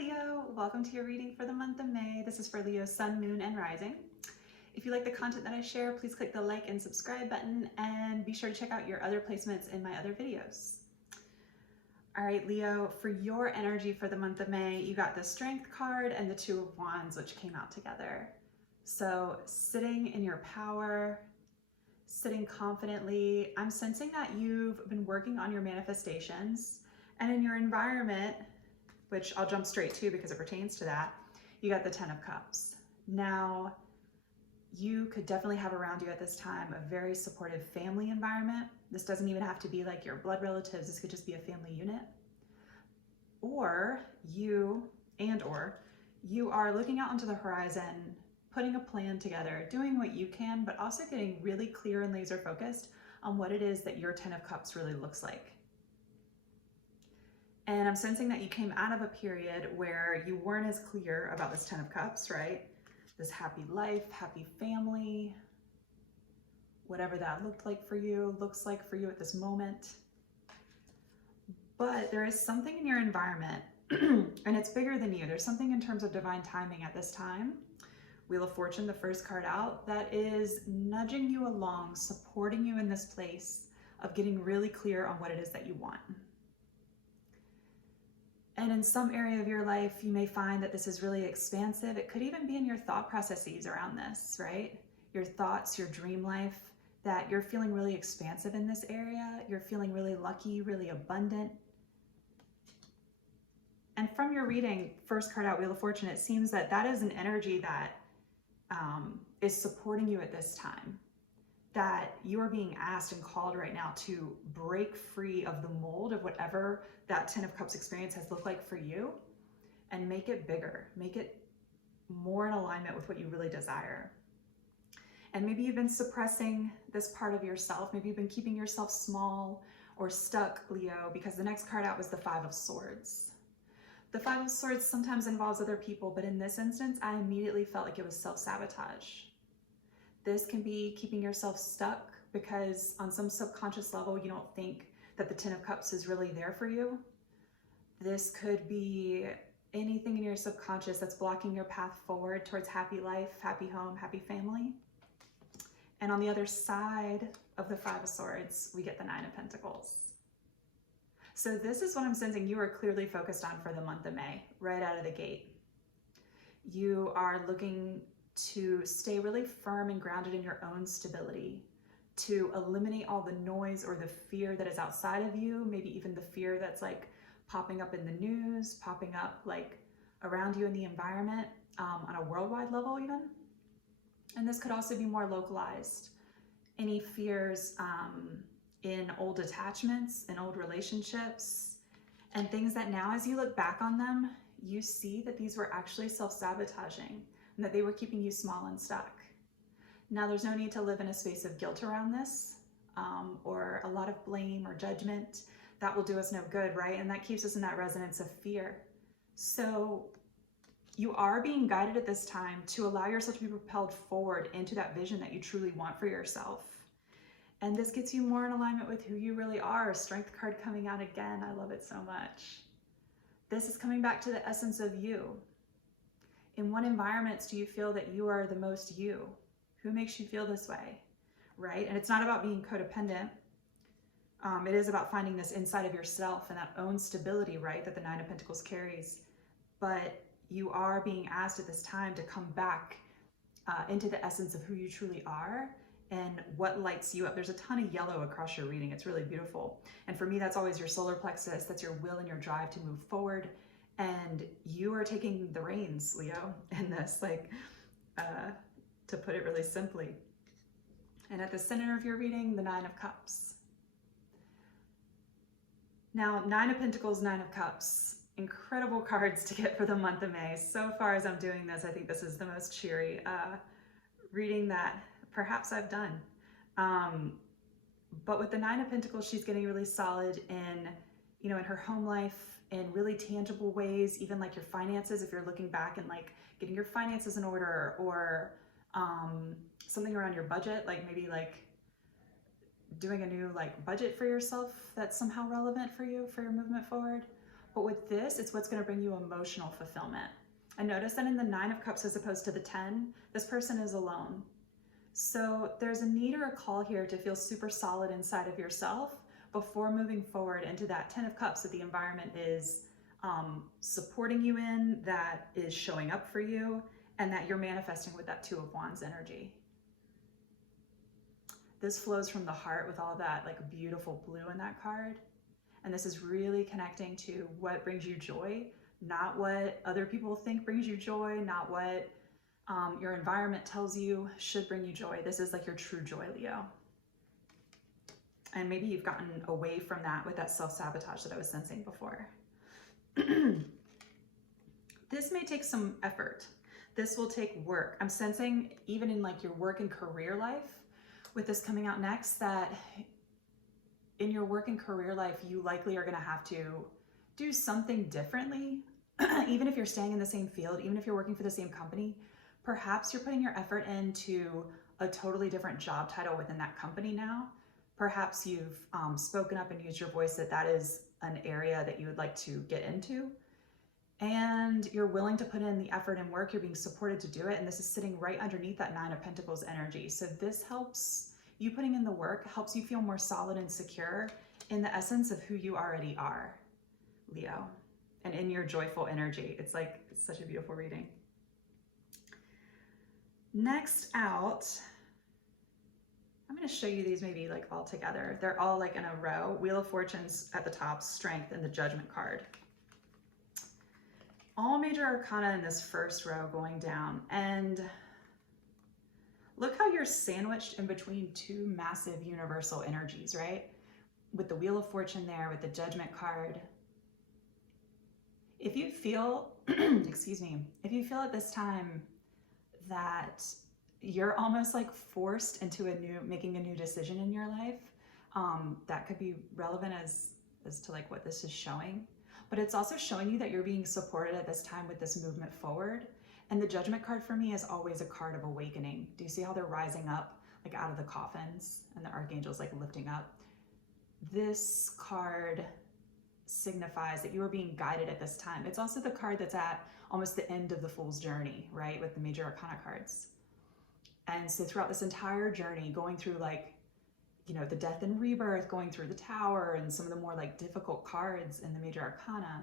Leo, welcome to your reading for the month of May. This is for Leo, Sun, Moon, and Rising. If you like the content that I share, please click the like and subscribe button and be sure to check out your other placements in my other videos. All right, Leo, for your energy for the month of May, you got the Strength card and the Two of Wands, which came out together. So sitting in your power, sitting confidently, I'm sensing that you've been working on your manifestations, and in your environment, which I'll jump straight to because it pertains to that, you got the Ten of Cups. Now, you could definitely have around you at this time a very supportive family environment. This doesn't even have to be like your blood relatives. This could just be a family unit. Or you are looking out onto the horizon, putting a plan together, doing what you can, but also getting really clear and laser focused on what it is that your Ten of Cups really looks like. And I'm sensing that you came out of a period where you weren't as clear about this Ten of Cups, right? This happy life, happy family, whatever that looks like for you at this moment. But there is something in your environment, and it's bigger than you. There's something in terms of divine timing at this time. Wheel of Fortune, the first card out, that is nudging you along, supporting you in this place of getting really clear on what it is that you want. And in some area of your life, you may find that this is really expansive. It could even be in your thought processes around this, right? Your thoughts, your dream life, that you're feeling really expansive in this area. You're feeling really lucky, really abundant. And from your reading, first card out, Wheel of Fortune, it seems that that is an energy that is supporting you at this time. That you are being asked and called right now to break free of the mold of whatever that Ten of Cups experience has looked like for you and make it bigger, make it more in alignment with what you really desire. And maybe you've been suppressing this part of yourself. Maybe you've been keeping yourself small or stuck, Leo, because the next card out was the Five of Swords. The Five of Swords sometimes involves other people, but in this instance, I immediately felt like it was self-sabotage. This can be keeping yourself stuck because on some subconscious level, you don't think that the Ten of Cups is really there for you. This could be anything in your subconscious that's blocking your path forward towards happy life, happy home, happy family. And on the other side of the Five of Swords, we get the Nine of Pentacles. So this is what I'm sensing you are clearly focused on for the month of May, right out of the gate. You are looking to stay really firm and grounded in your own stability, to eliminate all the noise or the fear that is outside of you, maybe even the fear that's like popping up in the news, popping up like around you in the environment, on a worldwide level even. And this could also be more localized. Any fears in old attachments, in old relationships, and things that now as you look back on them, you see that these were actually self-sabotaging, and that they were keeping you small and stuck. Now, there's no need to live in a space of guilt around this, or a lot of blame or judgment. That will do us no good, right? And that keeps us in that resonance of fear. So you are being guided at this time to allow yourself to be propelled forward into that vision that you truly want for yourself. And this gets you more in alignment with who you really are. Strength card coming out again. I love it so much. This is coming back to the essence of you. In what environments do you feel that you are the most you? Who makes you feel this way, right? And it's not about being codependent. It is about finding this inside of yourself and that own stability, right, that the Nine of Pentacles carries. But you are being asked at this time to come back into the essence of who you truly are and what lights you up. There's a ton of yellow across your reading. It's really beautiful. And for me, that's always your solar plexus. That's your will and your drive to move forward. And you are taking the reins, Leo, in this, like, to put it really simply. And at the center of your reading, the Nine of Cups. Now, Nine of Pentacles, Nine of Cups, incredible cards to get for the month of May. So far as I'm doing this, I think this is the most cheery reading that perhaps I've done. But with the Nine of Pentacles, she's getting really solid in, in her home life, in really tangible ways, even like your finances, if you're looking back and like getting your finances in order, or something around your budget, like maybe like doing a new like budget for yourself that's somehow relevant for you, for your movement forward. But with this, it's what's going to bring you emotional fulfillment. And notice that in the 9 of Cups as opposed to the 10, this person is alone. So there's a need or a call here to feel super solid inside of yourself before moving forward into that 10 of Cups that the environment is supporting you in, that is showing up for you, and that you're manifesting with that 2 of Wands energy. This flows from the heart with all that like beautiful blue in that card. And this is really connecting to what brings you joy, not what other people think brings you joy, not what your environment tells you should bring you joy. This is like your true joy, Leo. And maybe you've gotten away from that with that self-sabotage that I was sensing before. This may take some effort. This will take work. I'm sensing even in like your work and career life, with this coming out next, that in your work and career life, you likely are going to have to do something differently. Even if you're staying in the same field, even if you're working for the same company, perhaps you're putting your effort into a totally different job title within that company now. Perhaps you've spoken up and used your voice that is an area that you would like to get into. And you're willing to put in the effort and work, you're being supported to do it. And this is sitting right underneath that 9 of Pentacles energy. So this helps you, putting in the work helps you feel more solid and secure in the essence of who you already are, Leo, and in your joyful energy. It's such a beautiful reading. Next out, I'm going to show you these maybe like all together. They're all like in a row. Wheel of Fortune's at the top, Strength, and the Judgment card. All major arcana in this first row going down, and look how you're sandwiched in between 2 massive universal energies, right? With the Wheel of Fortune there, with the Judgment card. If you feel, excuse me, if you feel at this time that you're almost like forced into making a new decision in your life, that could be relevant as to like what this is showing. But it's also showing you that you're being supported at this time with this movement forward. And the Judgment card for me is always a card of awakening. Do you see how they're rising up like out of the coffins and the archangel's like lifting up? This card signifies that you are being guided at this time. It's also the card that's at almost the end of the Fool's journey, right? With the major arcana cards. And so throughout this entire journey, going through like, you know, the death and rebirth, going through the Tower and some of the more like difficult cards in the major arcana,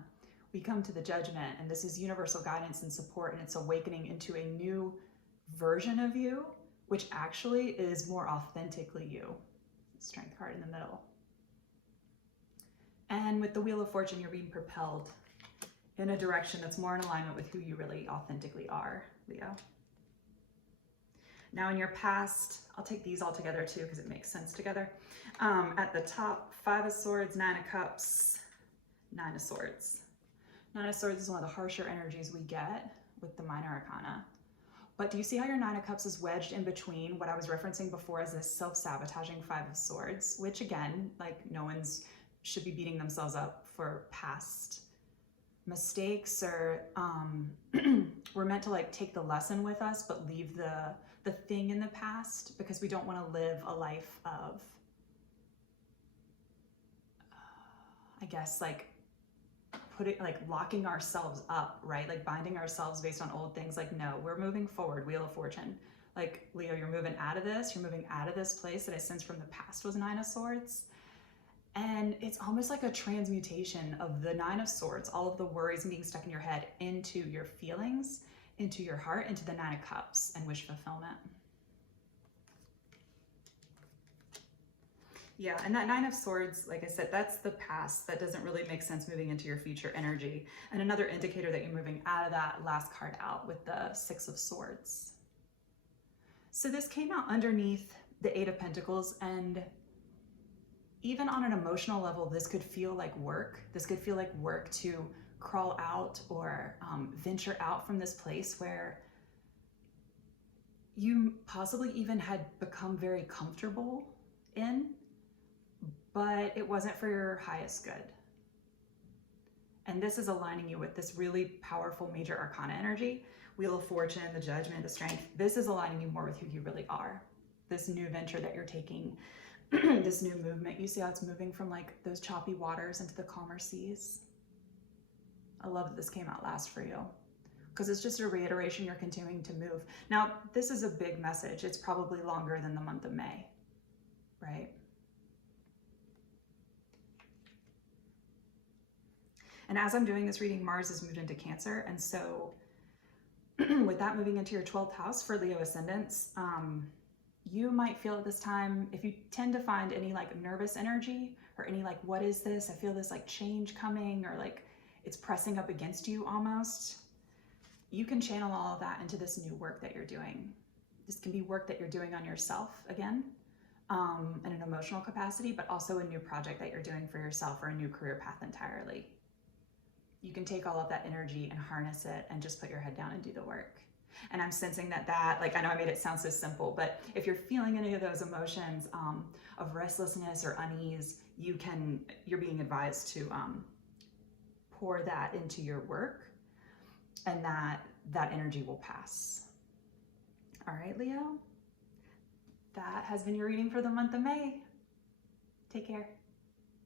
we come to the Judgment, and this is universal guidance and support, and it's awakening into a new version of you, which actually is more authentically you. Strength card in the middle. And with the Wheel of Fortune, you're being propelled in a direction that's more in alignment with who you really authentically are, Leo. Now in your past, I'll take these all together too because it makes sense together. At the top, 5 of Swords, 9 of Cups, 9 of Swords. 9 of Swords is one of the harsher energies we get with the minor arcana. But do you see how your 9 of Cups is wedged in between what I was referencing before as this self-sabotaging 5 of Swords, which again, like no one's should be beating themselves up for past mistakes, or we're meant to like take the lesson with us but leave the thing in the past, because we don't want to live a life of I guess like locking ourselves up, right? Like binding ourselves based on old things. Like, no, we're moving forward. Wheel of Fortune. Like, Leo, you're moving out of this. You're moving out of this place that I sensed from the past was 9 of Swords. And it's almost like a transmutation of the 9 of Swords, all of the worries being stuck in your head, into your feelings, into your heart, into the 9 of Cups and wish fulfillment. Yeah, and that 9 of Swords, like I said, that's the past. That doesn't really make sense moving into your future energy. And another indicator that you're moving out of that last card out with the 6 of Swords. So this came out underneath the 8 of Pentacles, and even on an emotional level, this could feel like work. This could feel like work to crawl out or venture out from this place where you possibly even had become very comfortable in, but it wasn't for your highest good. And this is aligning you with this really powerful major arcana energy, Wheel of Fortune, the Judgment, the Strength. This is aligning you more with who you really are. This new venture that you're taking, this new movement. You see how it's moving from like those choppy waters into the calmer seas. I love that this came out last for you, because it's just a reiteration you're continuing to move. Now, this is a big message. It's probably longer than the month of May, right? And as I'm doing this reading, Mars has moved into Cancer. And so with that moving into your 12th house for Leo ascendants, you might feel at this time, if you tend to find any like nervous energy or any like, what is this? I feel this like change coming, or like it's pressing up against you almost. You can channel all of that into this new work that you're doing. This can be work that you're doing on yourself again, in an emotional capacity, but also a new project that you're doing for yourself or a new career path entirely. You can take all of that energy and harness it and just put your head down and do the work. And I'm sensing that, like, I know I made it sound so simple, but if you're feeling any of those emotions of restlessness or unease, you're being advised to pour that into your work, and that energy will pass. All right, Leo, that has been your reading for the month of May. Take care.